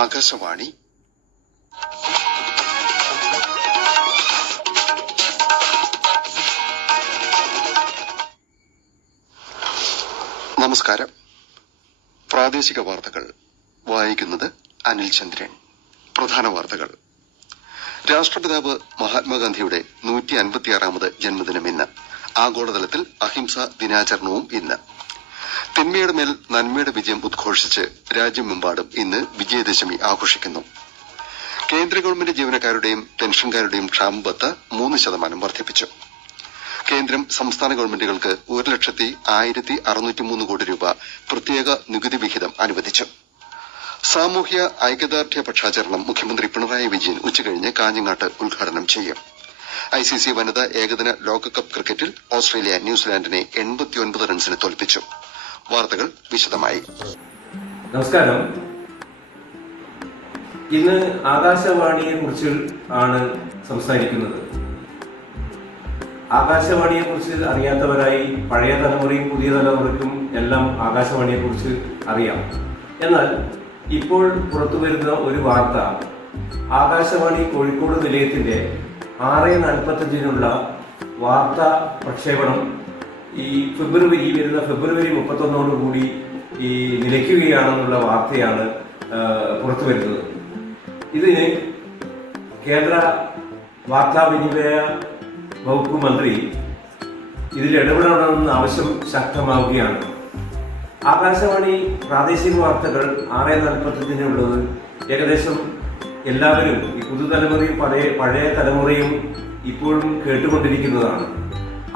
ആകാശവാണി. നമസ്കാരം. പ്രാദേശിക വാർത്തകൾ വായിക്കുന്നത് അനിൽ ചന്ദ്രൻ. പ്രധാന വാർത്തകൾ. രാഷ്ട്രപിതാവ് മഹാത്മാഗാന്ധിയുടെ 156ാമത് ജന്മദിനം ഇന്ന്. ആഗോളതലത്തിൽ അഹിംസാ ദിനാചരണവും ഇന്ന്. തിന്മയുടെ മേൽ നന്മയുടെ വിജയം ഉദ്ഘോഷിച്ച് രാജ്യമെമ്പാടും ഇന്ന് വിജയദശമി ആഘോഷിക്കുന്നു. കേന്ദ്ര ഗവൺമെന്റ് ജീവനക്കാരുടെയും പെൻഷൻകാരുടെയും ക്ഷാമബത്ത 3% വർദ്ധിപ്പിച്ചു. കേന്ദ്രം സംസ്ഥാന ഗവൺമെന്റുകൾക്ക് 1,01,603 കോടി രൂപ പ്രത്യേക നികുതി വിഹിതം അനുവദിച്ചു. സാമൂഹ്യ ഐക്യദാർഢ്യ പക്ഷാചരണം മുഖ്യമന്ത്രി പിണറായി വിജയൻ ഉച്ചകഴിഞ്ഞ് കാഞ്ഞങ്ങാട്ട് ഉദ്ഘാടനം ചെയ്യും. ICC വനിതാ ഏകദിന ലോകകപ്പ് ക്രിക്കറ്റിൽ ഓസ്ട്രേലിയ ന്യൂസിലാൻഡിനെ 89 റൺസിന് തോൽപ്പിച്ചു. വാർത്തകൾ വിശദമായി. നമസ്കാരം. ഇന്ന് ആകാശവാണിയെ കുറിച്ച് ആണ് സംസാരിക്കുന്നത്. ആകാശവാണിയെ കുറിച്ച് അറിയാത്തവരായി പഴയ തലമുറയും പുതിയ തലമുറയ്ക്കും എല്ലാം ആകാശവാണിയെ കുറിച്ച് അറിയാം. എന്നാൽ ഇപ്പോൾ പുറത്തു വരുന്ന ഒരു വാർത്ത, ആകാശവാണി കോഴിക്കോട് നിലയത്തിന്റെ 6:45 വാർത്താ പ്രക്ഷേപണം ഈ വരുന്ന ഫെബ്രുവരി 31 ഈ നിലയ്ക്കുകയാണെന്നുള്ള വാർത്തയാണ് പുറത്തു വരുന്നത്. ഇതിന് കേന്ദ്ര വാർത്താവിനിമയ വകുപ്പ് മന്ത്രി ഇതിൽ ഇടപെടണമെന്ന ആവശ്യം ശക്തമാവുകയാണ്. ആകാശവാണി പ്രാദേശിക വാർത്തകൾ 6:45 ഏകദേശം എല്ലാവരും, ഈ പുതുതലമുറയും പഴയ തലമുറയും ഇപ്പോഴും കേട്ടുകൊണ്ടിരിക്കുന്നതാണ്.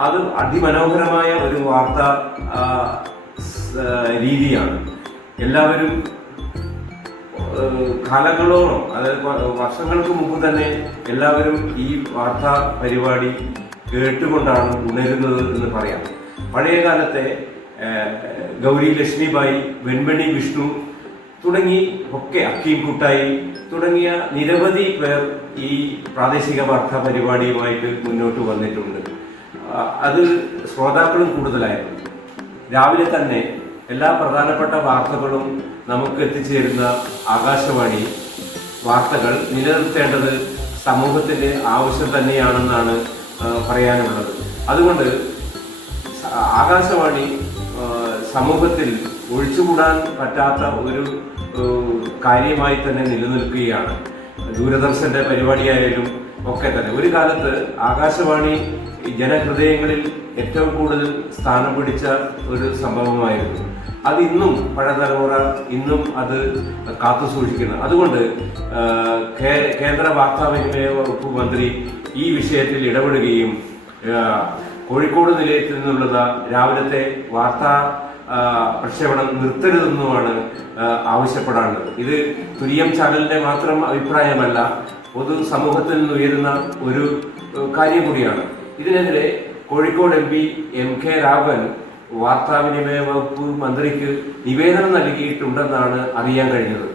അത് അതിമനോഹരമായ ഒരു വാർത്താ രീതിയാണ്. എല്ലാവരും കാലങ്ങളോളം, അതായത് വർഷങ്ങൾക്ക് മുമ്പ് തന്നെ എല്ലാവരും ഈ വാർത്താ പരിപാടി കേട്ടുകൊണ്ടാണ് ഉണരുന്നത് എന്ന് പറയാം. പഴയ കാലത്തെ ഗൗരി ലക്ഷ്മിബായി, വെൺമണി വിഷ്ണു തുടങ്ങി ഒക്കെ, അക്കീം കുട്ടായി തുടങ്ങിയ നിരവധി പേർ ഈ പ്രാദേശിക വാർത്താ പരിപാടിയുമായിട്ട് മുന്നോട്ട് വന്നിട്ടുണ്ട്. അത് ശ്രോതാക്കളും കൂടുതലായിരുന്നു. രാവിലെ തന്നെ എല്ലാ പ്രധാനപ്പെട്ട വാർത്തകളും നമുക്ക് എത്തിച്ചേരുന്ന ആകാശവാണി വാർത്തകൾ നിലനിർത്തേണ്ടത് സമൂഹത്തിന്റെ ആവശ്യം തന്നെയാണെന്നാണ് പറയാനുള്ളത്. അതുകൊണ്ട് ആകാശവാണി സമൂഹത്തിൽ ഒഴിച്ചുകൂടാൻ പറ്റാത്ത ഒരു കാര്യമായി തന്നെ നിലനിൽക്കുകയാണ്. ദൂരദർശന്റെ പരിപാടിയായാലും ഒക്കെ തന്നെ ഒരു കാലത്ത് ആകാശവാണി ജനഹൃദയങ്ങളിൽ ഏറ്റവും കൂടുതൽ സ്ഥാനം പിടിച്ച ഒരു സംഭവമായിരുന്നു. അത് ഇന്നും പഴയതലമുറ ഇന്നും അത് കാത്തു സൂക്ഷിക്കുന്നു. അതുകൊണ്ട് കേന്ദ്ര വാർത്താവിനിമയ വകുപ്പ് മന്ത്രി ഈ വിഷയത്തിൽ ഇടപെടുകയും കോഴിക്കോട് നിലയത്തിൽ നിന്നുള്ള രാവിലത്തെ വാർത്താ പ്രക്ഷേപണം നിർത്തരുതെന്നുമാണ് ആവശ്യപ്പെടാനുള്ളത്. ഇത് തുരിയം ചാനലിന്റെ മാത്രം അഭിപ്രായമല്ല, പൊതു സമൂഹത്തിൽ നിന്ന് ഉയരുന്ന ഒരു കാര്യം കൂടിയാണ്. ഇതിനെതിരെ കോഴിക്കോട് MP MK രാഘവൻ വാർത്താവിനിമയ വകുപ്പ് മന്ത്രിക്ക് നിവേദനം നൽകിയിട്ടുണ്ടെന്നാണ് അറിയാൻ കഴിഞ്ഞത്.